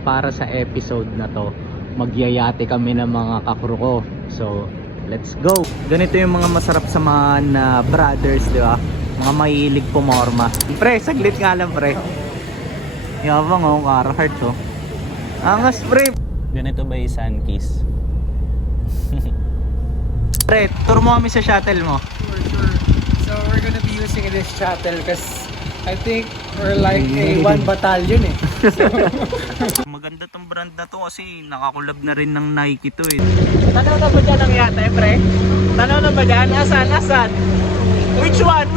Para sa episode na to, magyayate kami ng mga kakro ko. So, let's go! Ganito yung mga masarap sa mga brothers, di ba? Mga mahilig pumorma. Pre, saglit nga lang, pre. Yabang oh, Carhartt oh. Angas, pre! Ganito ba yung Sunkiss? Pre, tour mo kami sa shuttle mo. Sure. So we're gonna be using this shuttle because I think we're like a one battalion eh. So, Maganda tong brand na to kasi nakakulab na rin ng Nike to eh. tanaw na ba dyan ang yate, pre? Tanaw na ba dyan? Asan? Which one?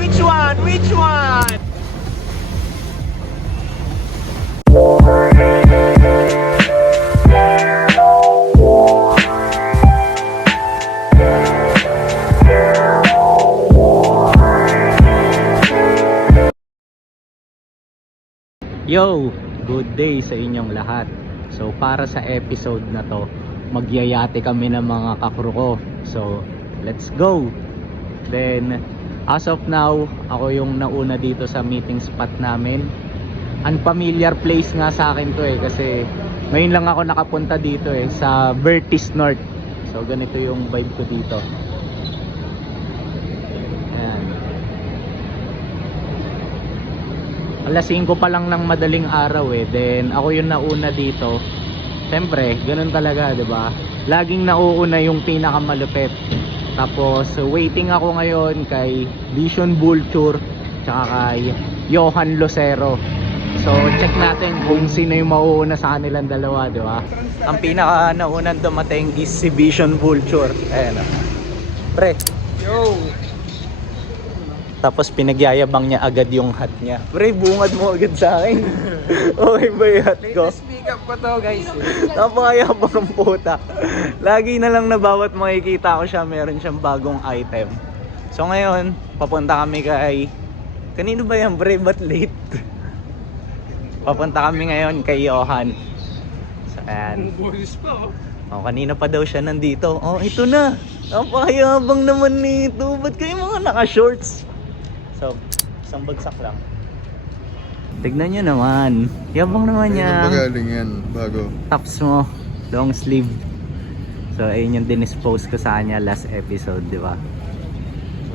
Yo! Good day sa inyong lahat. So para sa episode na to, magyayate kami ng mga kakro ko. So let's go! Then as of now, ako yung nauna dito sa meeting spot namin. Unfamiliar place nga sa akin to eh, kasi ngayon lang ako nakapunta dito eh, sa Vertis North. So ganito yung vibe ko dito. Ayan. Alas 5 pa lang ng madaling araw eh. Then ako yung nauna dito. Siyempre, ganun talaga, 'di ba? Laging nauuna yung pinakamalupit. Tapos waiting ako ngayon kay Vision Vulture tsaka kay Johan Lucero. So check natin kung sino yung mauuna sa kanilang dalawa, 'di ba? Ang pinaka naunang dumating is si Vision Vulture. Ayan oh. Pre. Yo! Tapos pinagyayabang niya agad yung hat niya. Pre, bungad mo agad sa akin. Okay ba yung hat ko? Latest makeup pa to, guys. Napakayabang ng puta. Lagi na lang na bawat makikita ko siya, meron siyang bagong item. So ngayon, papunta kami kay... Kanino ba yan, pre? Ba't late? Papunta kami ngayon kay Johan. So ayan. Boys pa, oh. Oh, kanina pa daw siya nandito. Oh, ito na. Napakayabang naman nito. Ba't kayo mga naka-shorts? So, isang bagsak lang. Tignan nyo naman. Yabang naman Ayun niya. ang magaling yan, bago. Tops mo, long sleeve. So, ayun yung dinispose ko sa kanya last episode, di ba?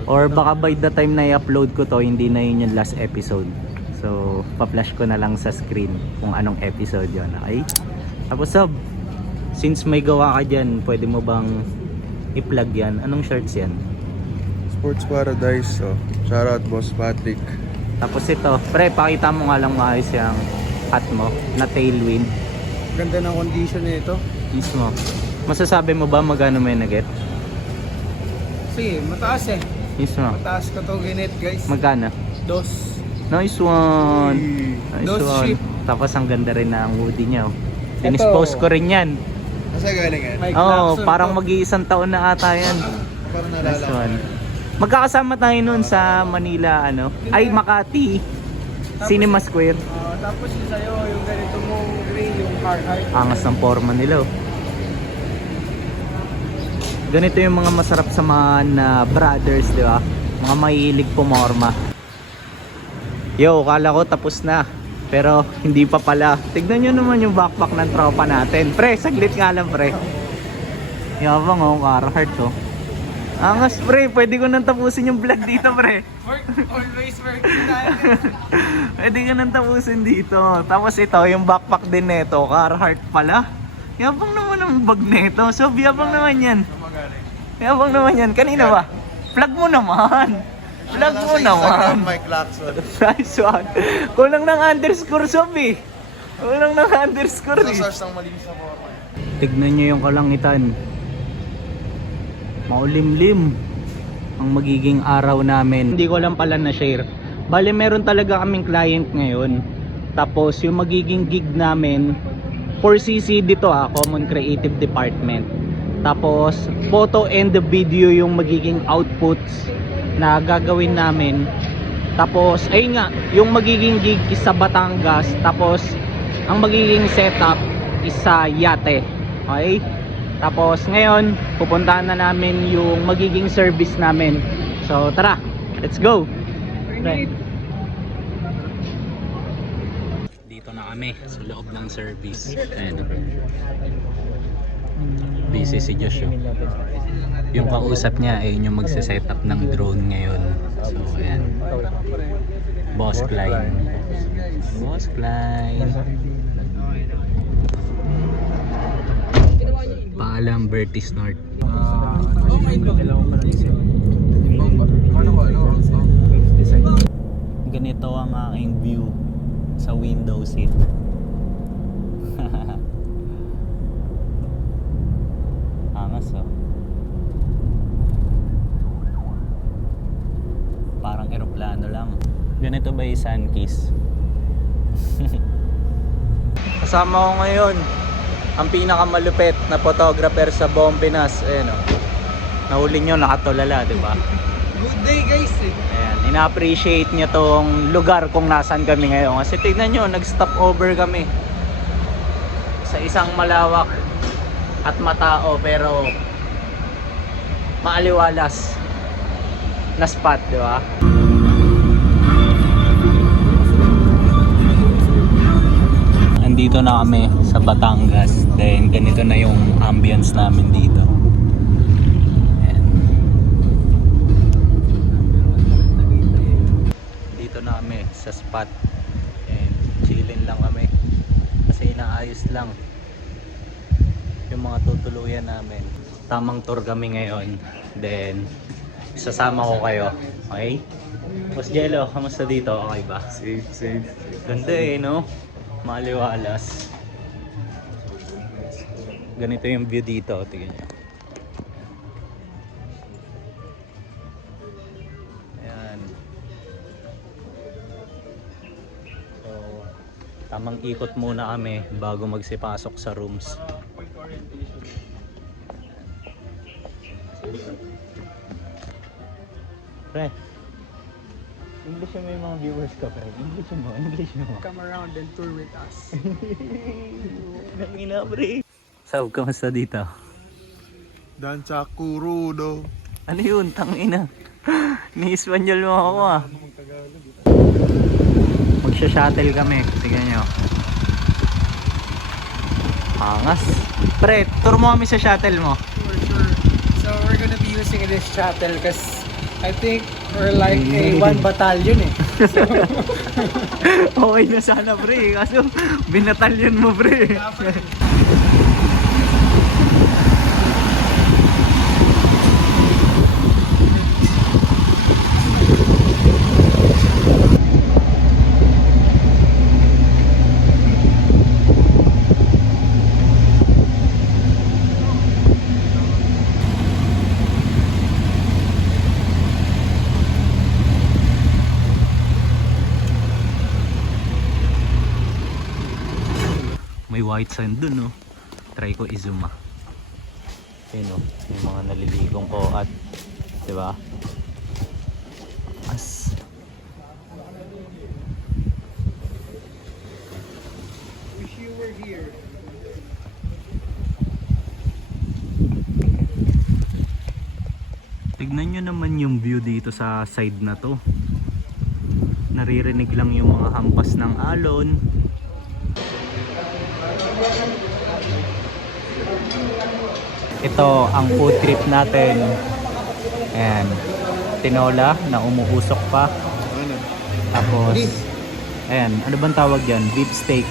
Or baka by the time na i-upload ko to, hindi na yun yung last episode. So, pa-flash ko na lang sa screen kung anong episode yun, okay? Tapos, Sob, since may gawa ka dyan, pwede mo bang i-plug yan? Anong shirts yan? Sports Paradise, oh. Shoutout Boss Patrick. Tapos ito, pre, pakita mo nga lang maayos yung hat mo na tailwind. Ganda ng condition nito. Mismo. Masasabi mo ba magkano may nag-get? Sige, mataas eh. Mismo. Mataas ka to ginit, guys. Magkano? Dos. Nice one. Nice Those one. cheap. Tapos ang ganda rin na ang hoodie niya. Oh. Dinispose ko rin yan. Nasa galing yan? Mike Oo, Lacson parang to. mag-iisang taon na ata yan. Parang Nice nalala ko. one. Magkakasama tayo nun sa Manila, ano? Ay, Makati. Cinema Square. Tapos yung sa'yo, yung ganito mong gray, yung Carhartt. Angas ng forma nila. Oh. Ganito yung mga masarap sa mga brothers, di ba? Mga mahilig pumorma. Yo, kala ko tapos na. Pero hindi pa pala. Tignan nyo naman yung backpack ng tropa natin. Pre, saglit nga lang, pre. Yabang oh, Carhartt oh. Angas, pre, pwede ko nang tapusin yung vlog dito, pre. Work, always working tayo. Pwede ko nang tapusin dito. Tapos ito, yung backpack din neto, Carhartt pala. Yabang naman ang bag neto. So, yabang naman yan. Yabang naman yan. Kanina ba? Plug mo naman. Plug mo naman. Mike Lacson. Nice one. Kulang ng underscore, Sob eh. Kulang ng underscore eh. Sa ng malinis na forma. Tignan nyo yung kalangitan. Maulimlim ang magiging araw namin. Hindi ko lang pala na-share. Bale, meron talaga kaming client ngayon. Tapos yung magiging gig namin, 4CC dito Common Creative Department. Tapos photo and the video yung magiging outputs na gagawin namin. Tapos ayun nga, yung magiging gig is sa Batangas. Tapos ang magiging setup is sa Yate. Okay? Tapos ngayon, pupuntahan na namin yung magiging service namin. So tara, let's go. Dito na kami kami sa loob ng service. Ayan. Busy si Josh. Yung kausap niya ay yung magse-setup ng drone ngayon. So ayan. Boss Klein. Boss Klein. Paalam Bertis North. Ganito ang aking view sa window seat. Angas oh. Parang eroplano lang. Ganito ba yung Sunkiss? Kasama ko ngayon ang pinakamalupit na photographer sa buong Pinas. Ayan oh. Nahuli nyo, nakatulala, di ba? Good day guys eh. Ayan, ina-appreciate niya tong lugar kung nasan kami ngayon. Kasi tignan nyo, nag-stop over kami sa isang malawak at matao pero maaliwalas na spot, di ba? Andito na kami sa Batangas. Then ganito na yung ambience namin dito. Ayan. Dito na kami sa spot. And chillin lang kami. Kasi inaayos lang yung mga tutuluyan namin. Tamang tour kami ngayon. Then sasama ko kayo. Okay? Boss Jello, kamusta dito? Okay ba? Safe. Ganda eh, no? Maliwalas. Ganito yung view dito, tingnan nyo. Ayan. So, tamang ikot muna kami bago magsipasok sa rooms. Pre, English mo yung mga viewers ka, pre. English mo. Come around and tour with us. Nangina, pre. So, kamusta dito? Dan Chakurudo. Ano yun? Tangina. Ni-Espanyol mo ako ah. Magsha-shuttle kami. Tingnan nyo. Angas. Pre, tour mo kami sa shuttle mo. Sure. So we're gonna be using this shuttle because I think we're like a one battalion eh. So, Okay na sana pre. Kaso binatalyon mo pre. May white sand dun, no? Try ko i-zoom ah. Ayun, no? May mga naliligong ko at, di ba? As. wish you were here. Tignan nyo naman yung view dito sa side na to. Naririnig lang yung mga hampas ng alon. Ito ang food trip natin. Ayan. Tinola na umuusok pa. Tapos, ayan. Ano bang tawag dyan? Beef steak.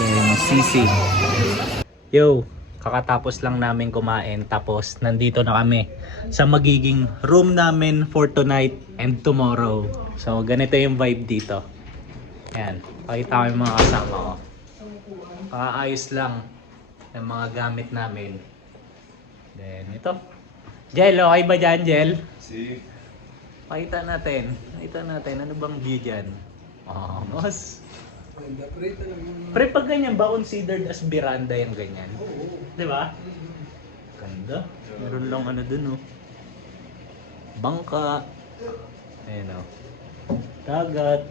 Then, sisig. Yo, kakatapos lang namin kumain. Tapos, nandito na kami sa magiging room namin for tonight and tomorrow. So, ganito yung vibe dito. Ayan. Pakita ko yung mga kasama ko. Kaayos lang yung mga gamit namin. Then ito. Jel, okay ba dyan, Jel? Si. Pakita natin. Ano bang view dyan? Oh, boss. Pre, pag ganyan ba considered as veranda yung ganyan? Di ba? Ganda. Meron lang ano dun, oh. Bangka. Ayan, oh. Dagat.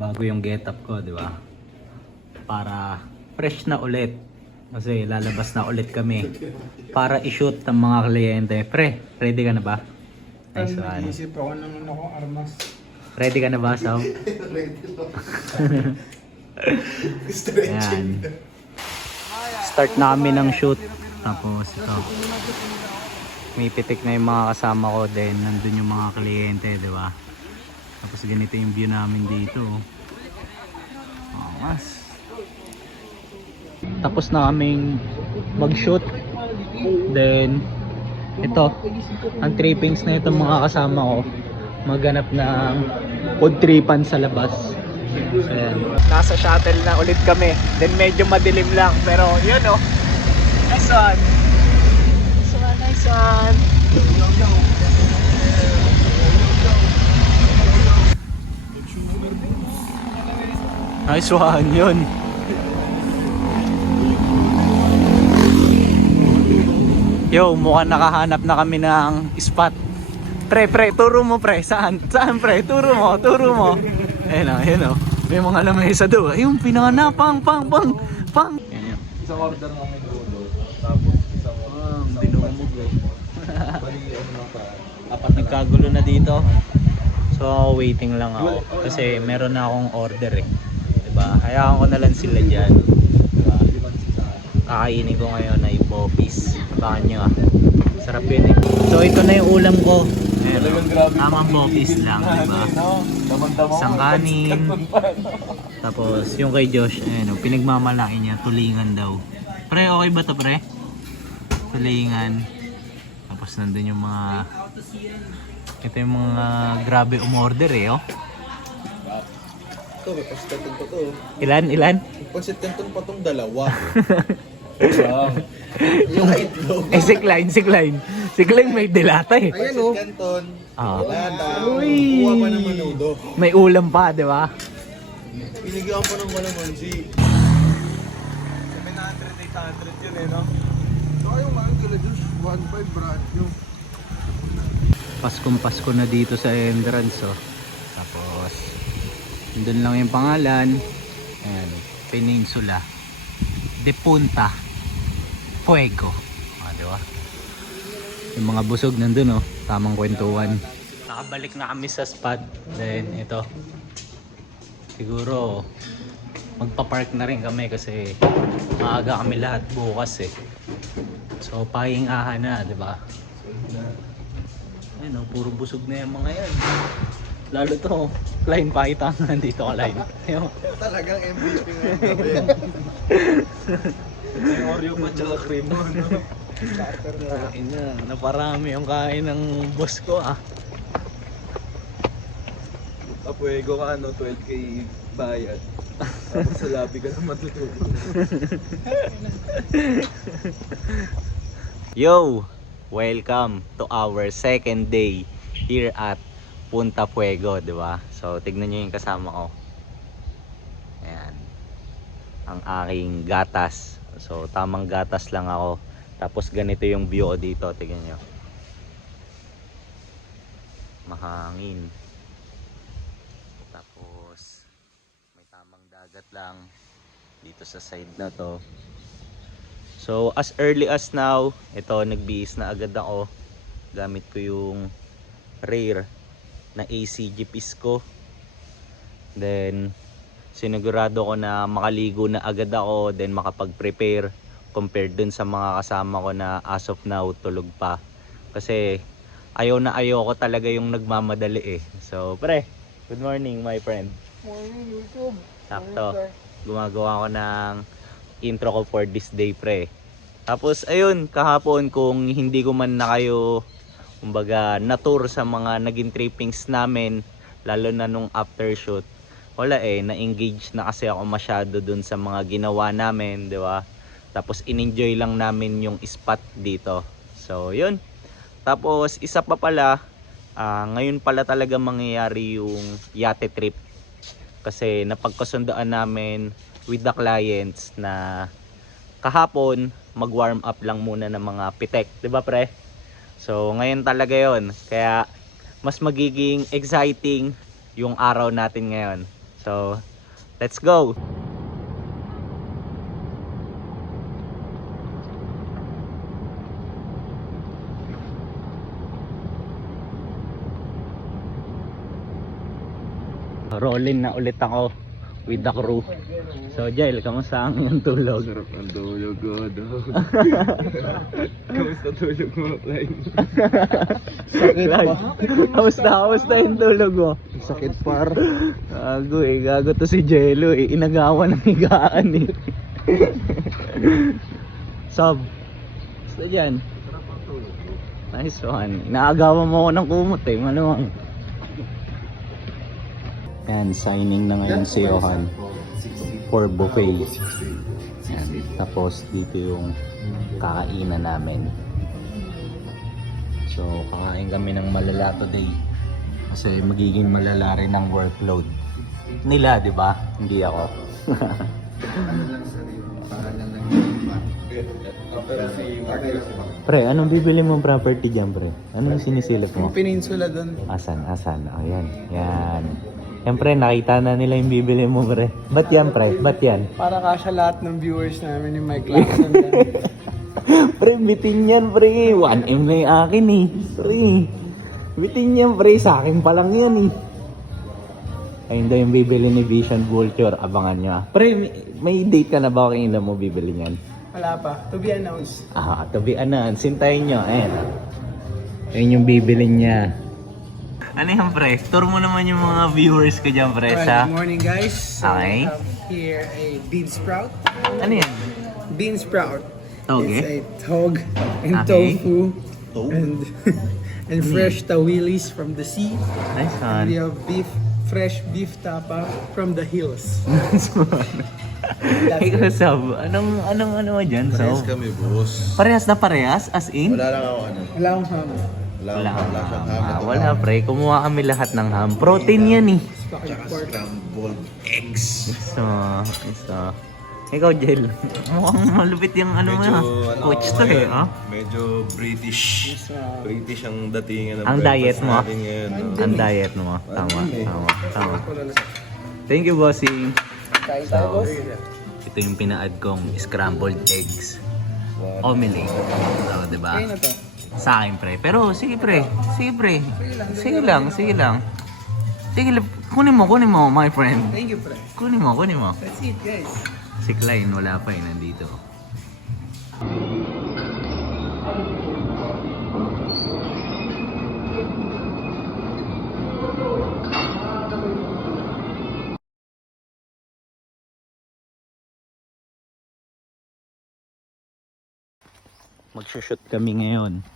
Bago yung getup ko, di ba? Para fresh na ulit. Kasi lalabas na ulit kami para i-shoot ng mga kliyente. Pre, ready ka na ba? Nice one. Naisip ako ng armas. Ready ka na ba, Sam? Ayan. Start namin ng shoot. Tapos ito. May pitik na yung mga kasama ko din. Nandun yung mga kliyente, di ba? Tapos ganito yung view namin dito. Mas. Tapos na kaming mag-shoot. Then ito, ang trippings na itong mga kasama ko. Maghanap ng food tripan sa labas. So, ayan. Nasa shuttle na ulit kami. Then medyo madilim lang. Pero yun oh. Nice one. Nice one, nice one. Nice one, yun. Yo, mukhang nakahanap na kami ng spot. Pre, turo mo pre. Saan? Saan pre? Turo mo. Ayun o, ayun o. May mga lamesa doon. Ayun, pinangana. Pang. Ayun. Isang order ng minuto, tapos isang Dinumog eh. balian na pa. Apat nagkagulo na dito. So, waiting lang ako. Kasi meron na akong order eh. Diba? Hayaan ko na lang sila dyan. Diba? Kakainin ko ngayon na ipopis. Baka nyo ah. Sarap yun eh. So, ito na yung ulam ko. Ayan, tamang popis lang, diba? Isang kanin. Tapos yung kay Josh, ayan, pinagmamalaki niya, tulingan daw. Pre, okay ba to pre? Tulingan. Tapos nandun yung mga... Ito yung mga grabe umorder eh, oh. Ito, may pasitanton pa to. Ilan? Pasitanton pa tong dalawa. Yung si Klein may delata eh. Ayan o. Pasitanton. Ah. Uy! Kuha pa ng menudo. May ulam pa, di ba? Binigyan pa ng kalamansi. 700, 800 yun eh, no? Saka yung mga kila Diyos, 1.5 brand new. Pasko na dito sa entrance, oh. Tapos, doon lang yung pangalan. Ayan, Peninsula de Punta Fuego. Ah, di ba? Yung mga busog nandun, oh. Tamang kwentuhan. Nakabalik na kami sa spot. Then, ito. Siguro, magpa-park na rin kami kasi maaga kami lahat bukas eh. So, pahingahan na, di ba? Ayun, oh, puro busog na yung mga yan. Lalo to, Klein, pakita nga dito ka, Klein. Talagang MVP nga kami. Yung Oreo pa tsaka cream mo, no? Starter na. Ina, naparami yung kain ng boss ko, ah. Apuego ka, no? 12K bayad. Tapos sa labi ka na matutulog. Yo! Welcome to our second day here at Punta Fuego, di ba? So, tignan nyo yung kasama ko. Ayan. Ang aking gatas. So, tamang gatas lang ako. Tapos, ganito yung view ko dito. Tignan nyo. Mahangin. Tapos, may tamang dagat lang dito sa side na to. So as early as now, ito nagbihis na agad ako. Gamit ko yung rare na ACG Pisco. Then sinigurado ko na makaligo na agad ako, then makapag-prepare compared dun sa mga kasama ko na as of now tulog pa. Kasi ayaw ko talaga yung nagmamadali eh. So pre, good morning my friend. Morning YouTube. Sakto. Gumagawa ko ng intro ko for this day pre. Tapos ayun, kahapon kung hindi ko man na kayo kumbaga na-tour sa mga naging trippings namin, lalo na nung after shoot, wala eh, na-engage na kasi ako masyado dun sa mga ginawa namin, di ba? Tapos in-enjoy lang namin yung spot dito. So yun. Tapos isa pa pala, ngayon pala talaga mangyayari yung yate trip. Kasi napagkasundoan namin with the clients na kahapon mag-warm up lang muna ng mga pitek, 'di ba pre? So ngayon talaga 'yon. Kaya mas magiging exciting yung araw natin ngayon. So let's go. rolling na ulit ako with the crew. So Jail, kamusta ang iyong tulog? Sarap ang tulog ko, dog. Kamusta tulog mo, Klein? Clyde, kamusta yung tulog mo? Sakit par. Gago to si Jello eh. Inagawan ng higaan eh. Sob, basta dyan. Sarap ang tulog ko. Nice one. Inaagawan mo ako ng kumot eh, maluwang. Yan, signing na ngayon si Johan for buffet. Yan. Tapos dito yung kakainan namin. So kakain kami ng malala today. Kasi magiging malala rin ang workload nila, di ba? Hindi ako. Pre, anong bibili mong property dyan, pre? Anong sinisilip mo? Yung peninsula doon. Asan? Oh, yan. Yan. Yan, pre, nakita na nila yung bibili mo, pre. Ba't yan, pre? Ba't yan? Para kasya lahat ng viewers namin yung Mike Lawson dyan. Pre, bitin yan, pre. 1M na yung akin, eh. Pre. Bitin yan, pre. Sa akin pa lang yan, eh. Ayun daw yung bibili ni Vision Vulture. Abangan nyo, ah. Pre, may date ka na ba kung ilan mo bibili yan? Wala pa. To be announced. To be announced. Sintayin nyo. Ayan. Ayun yung bibili niya. Ano yan, pre? Tour mo naman yung mga viewers ko dyan, pre. Good morning, guys. So Okay. we have here a bean sprout. Ano yan? Bean sprout. Toge? It's a tog and Okay. tofu and and fresh tawilis from the sea. Nice We one. have fresh beef tapa from the hills. Ikaw, Sob. Anong mo dyan, Parehas Sob? kami, boss. Parehas na parehas? As in? Wala lang ako ano. Wala akong ham. Wala siyang ham. Wala, pre. Kumuha kami lahat ng ham. Protein yan, eh. Fucking pork. Scrambled eggs. Isa. Ikaw, Jel. Mukhang malupit yung ano mo, ha? Coach to, eh, ha? Medyo British. British ang datingan ng Ang diet breakfast mo? natin ngayon. Ang diet mo. Tama. Thank you, bossing. Kain tayo, boss. Ito yung pina-add kong scrambled eggs. Omelette. So, diba? Kain na to. Sa akin, pre. Pero, sige, pre. Sige lang. Kunin mo, my friend. Thank you, pre. Kunin mo. That's it, guys. Si Klein, wala pa eh, nandito. Magsushoot kami ngayon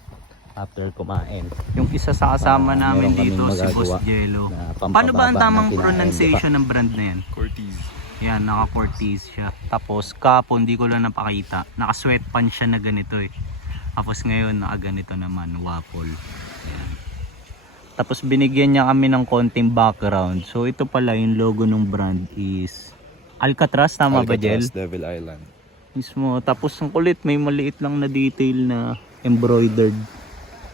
after kumain. Yung isa sa kasama namin meron dito, kaming si Boss magagawa Jello. na Paano ba ang pampababa tamang ng kinain, pronunciation ng brand na yan? Cortez. Yan, naka-Cortez siya. Tapos kahapon, di ko lang napakita. Naka-sweatpants siya na ganito eh. Tapos ngayon, naka-ganito naman, waffle. Yan. Tapos binigyan niya kami ng konting background. So ito pala yung logo ng brand is Alcatraz, tama ba, Jel? Devil Island. Mismo. Tapos ang kulit, may maliit lang na detail na embroidered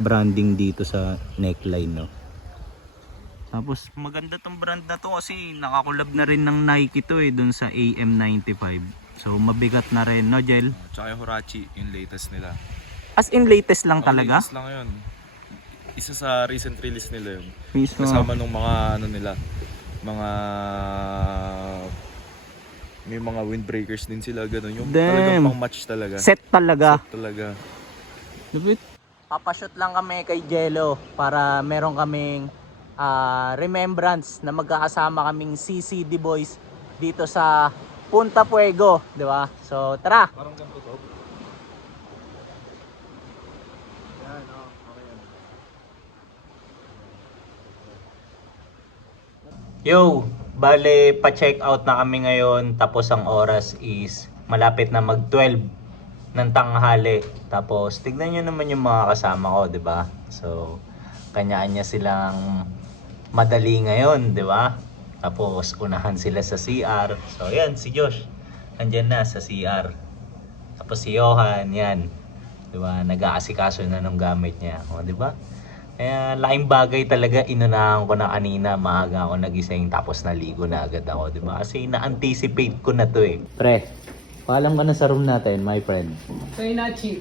branding dito sa neckline, no? Tapos maganda tong brand na to kasi nakakulab na rin ng Nike to eh dun sa AM95. So mabigat na rin, no, Jel? Tsaka yung Horachi, yung latest nila. As in latest lang talaga? Latest lang yun. Isa sa recent release nila yun. Mismo. Kasama nung mga ano nila, may mga windbreakers din sila, ganun. Yung Damn. talagang pang match talaga. Set talaga. Set talaga. Papashoot lang kami kay Jello para meron kaming remembrance na magkakasama kaming CCD Boys dito sa Punta Puego, di ba? So tara! Parang ganito to. Yo, bale pa-check out na kami ngayon tapos ang oras is malapit na mag-12 ng tanghali. Tapos tignan nyo naman yung mga kasama ko, 'di ba? So kanya-kanya silang madali ngayon, 'di ba? Tapos unahan sila sa CR. So yan si Josh. Andiyan na sa CR. Tapos si Johan, yan. 'Di ba? Nag-aasikaso na ng gamit niya, o 'di ba? Kaya laking bagay talaga, inunahan ko na kanina, maaga ako nagising tapos naligo na agad ako, di ba? Kasi na-anticipate ko na to eh. Pre, paalam ka na sa room natin, my friend. So, Inachi.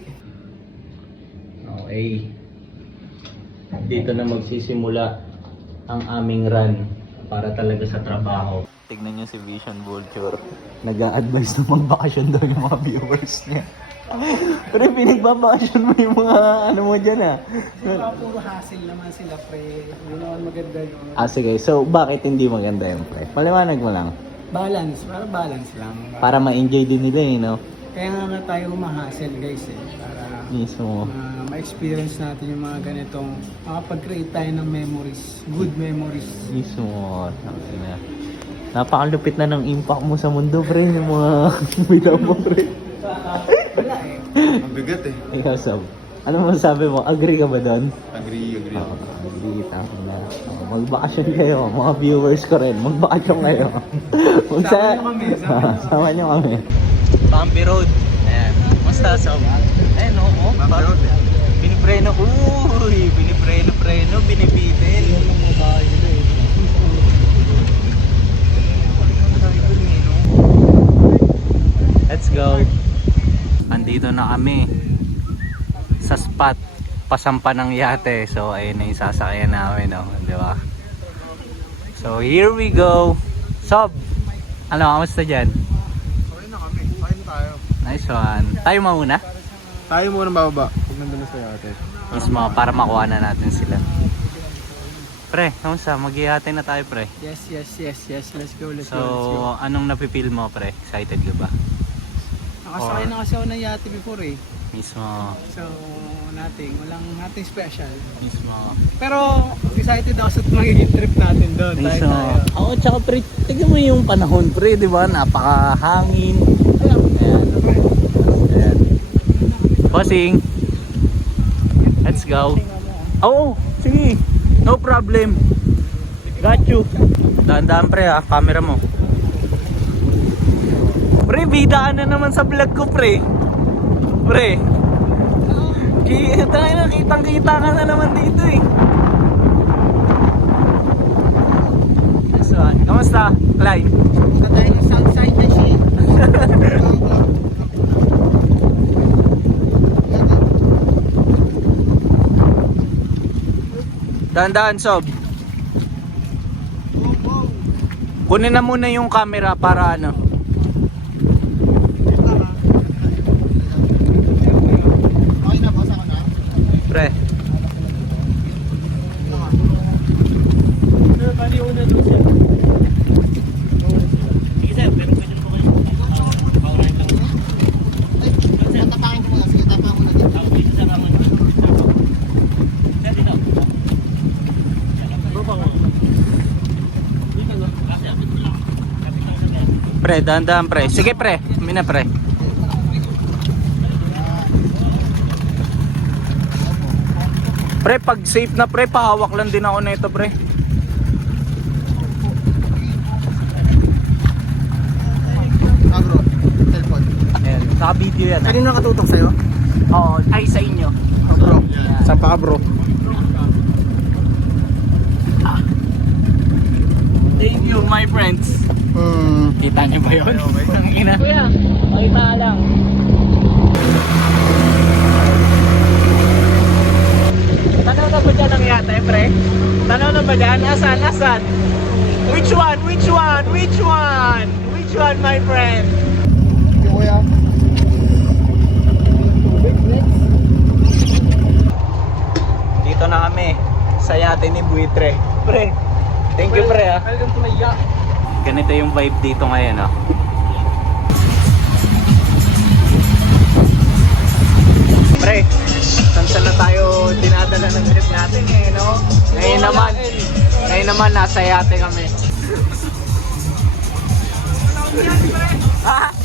Okay. Dito na magsisimula ang aming run para talaga sa trabaho. Tignan niyo si Vision Vulture. Nag-a-advise na magbakasyon daw yung mga viewers niya. Pero pinagbabakasyon mo yung mga ano mo dyan ah. Puro hassle naman sila, pre. Hindi naman maganda yun. Sige. So, bakit hindi maganda yung pre? Paliwanag mo lang. Balance, para balance lang. Para ma-enjoy din nila eh, no? Kaya nga tayo humahassle guys eh. Para Mismo. ma-experience natin yung mga ganitong, makapag-create tayo ng memories. Good memories. Mismo. Napakalupit na ng impact mo sa mundo, pre. Yung mga bitaw mo, pre. Wala eh. Ang bigat eh. Ikaw, Sob. Ano masabi mo? Agree ka ba doon? Agree. Oo, agree. Tama na. Magbakasyon kayo. Mga viewers ko rin. Magbakasyon kayo. Sama nyo kami. Sama nyo kami. Bumpy Road. Ayan. Musta, Sob? Ayan, oo. Bumpy Road eh. Binipreno. Uy! Binipreno. Binibitin. Let's go. Andito na kami sa spot pasampa ng yate. So ayun na yung sasakyan namin, no? Di ba? So here we go. Sob, ano, kamusta dyan? Okay na kami. Kain tayo. Nice one. Tayo mauna? Tayo muna bababa. Huwag nandun na sa yate. Mismo, para makuha na natin sila. Pre, kamusta? Mag-iate na tayo, pre. Yes. Let's go. So, anong napipil mo, pre? Excited ka ba? Nakasakay na kasi ako ng yate before eh. Mismo. So, nothing special. Mismo. Pero, excited ako sa magiging trip natin doon. Mismo. Oo, tsaka pre, tignan mo yung panahon, pre, di ba? Napakahangin. Ayan. Ayan. Bossing. Let's go. Oo, sige. No problem. Got you. Dahan-dahan, pre, ha. Camera mo. Pre, bidaan na naman sa vlog ko, pre. Pre. Kitang-kita ka na naman dito, eh. So, kamusta, Clyde? Punta tayo ng Southside na siya. Dahan-dahan, Sob. Kunin na muna yung camera para ano. Okay na, boss ako na. Pre. Sir, bali una doon siya. Sige, sir. Pero pwede po kayo. Paunahin lang. Tatapakin ko muna. Sige, tapa ko na dito. Dito sa kamon. Sir, dito. Pre, dahan-dahan, pre. Sige, pre. Mina, pre. Pre, pag safe na, pre, pahawak lang din ako na ito, pre. Bro, cellphone. Ayan, naka-video yan. Kanino nakatutok sa'yo? Oo, ay sa inyo. Bro. Saan pa ka, bro? Thank you, my friends. Kita niyo ba yun? Ang ina. Kuya, pakita ka lang. Tanaw na ba dyan ang yate, pre? Tanaw na ba dyan? Asan? Asan? Which one? Which one? Which one? Which one, my friend? Kuya. Dito na kami sa yate ni Buitre. Pre, thank you, pre, ha. Welcome to my yacht. Ganito yung vibe dito ngayon, oh. Pre, saan na tayo dinadala ng trip natin eh, no? Ngayon naman nasa yate kami. Ha?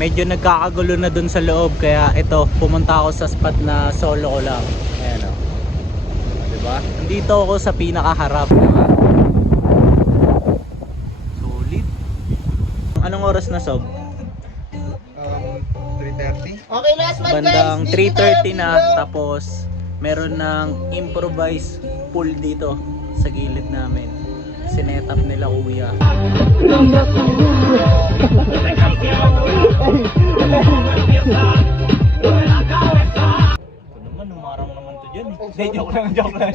Medyo nagkakagulo na dun sa loob, kaya ito, pumunta ako sa spot na solo ko lang. Ayan, o. Diba? Nandito ako sa pinakaharap, diba? Solid. Anong oras na, Sob? 3:30. Okay, last one, Bandang 3:30 na, tapos meron ng improvised pool dito sa gilid namin. Sinetap nila kuya. Ito naman, umarang naman to dyan. Hindi, joke lang. Joke lang.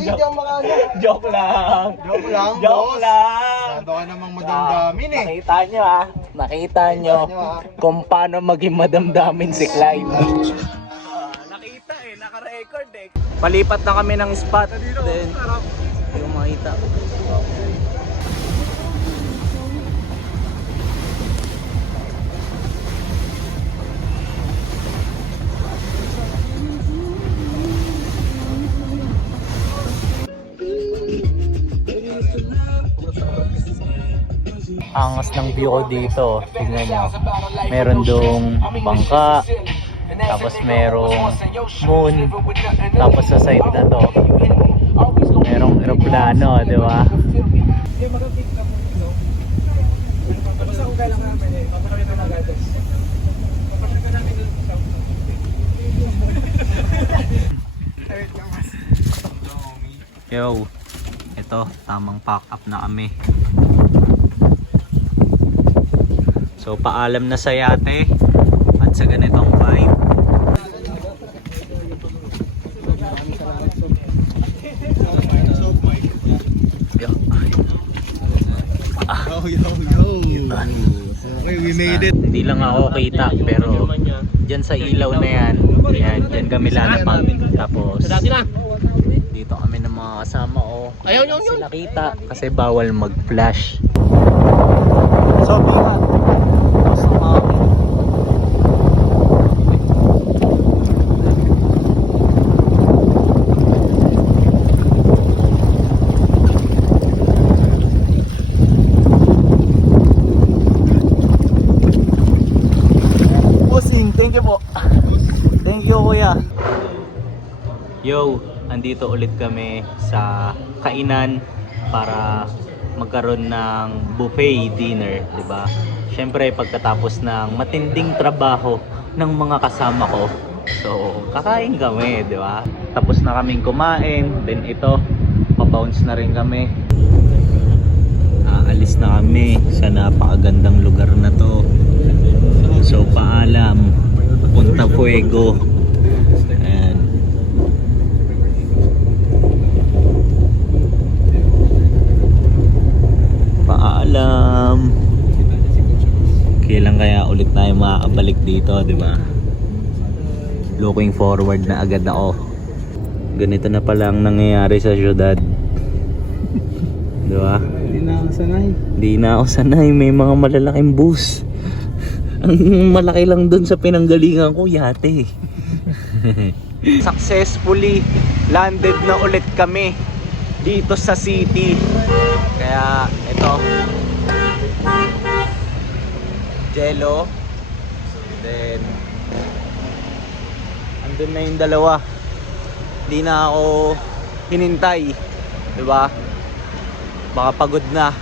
Joke lang. Masyado ka namang madamdamin eh. Nakita nyo kung paano maging madamdamin si Clyde. Nakita naka-record eh. Palipat na kami ng spot. Then, yung makita. Angas ng view ko dito. Tignan nyo. Meron dong bangka. Tapos merong moon. Tapos sa side na to, merong aeroplano, di ba? Yo, ito, tamang pack up na kami. So paalam na sa yate at sa ganitong vibe. Yo. Okay, we made it. Hindi lang ako kita pero dyan sa ilaw na yan, dyan kami lalapag. Tapos dito kami ng mga kasama ko. Sila kita kasi bawal mag-flash. So, ingat. Thank you po. Thank you kuya. Yo, andito ulit kami sa kainan para magkaroon ng buffet dinner, 'di ba? Syempre pagkatapos ng matinding trabaho ng mga kasama ko. So, kakain kami, 'di ba? Tapos na kaming kumain, then ito, pa-bounce na rin kami. Aalis na kami sa napakagandang lugar na 'to. So, paalam. Punta Fuego. Ayan. Paalam. Kailan kaya ulit tayo makakabalik dito, di ba? Looking forward na agad ako. Ganito na pala ang nangyayari sa syudad. Di ba? Hindi na ako sanay. May mga malalaking bus. Ang malaki lang dun sa pinanggalingan ko, yate. Successfully landed na ulit kami dito sa city. Kaya ito, Jello. Then andun na yung dalawa. Hindi na ako hinintay, 'di ba? Baka pagod na.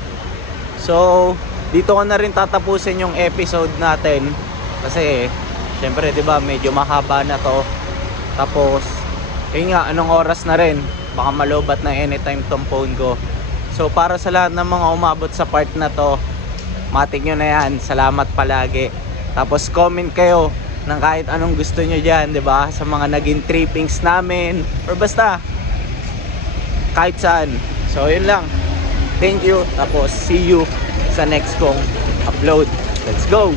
So dito ko na rin tatapusin yung episode natin kasi syempre 'di ba medyo mahaba na to. Tapos yun nga, anong oras na rin, baka malobat na anytime tong phone ko. So para sa lahat ng mga umabot sa part na to, matik nyo na yan, salamat palagi. Tapos comment kayo ng kahit anong gusto nyo dyan, 'di ba? Sa mga naging trippings namin or basta kahit saan. So yun lang, thank you, tapos see you sa next kong upload. Let's go!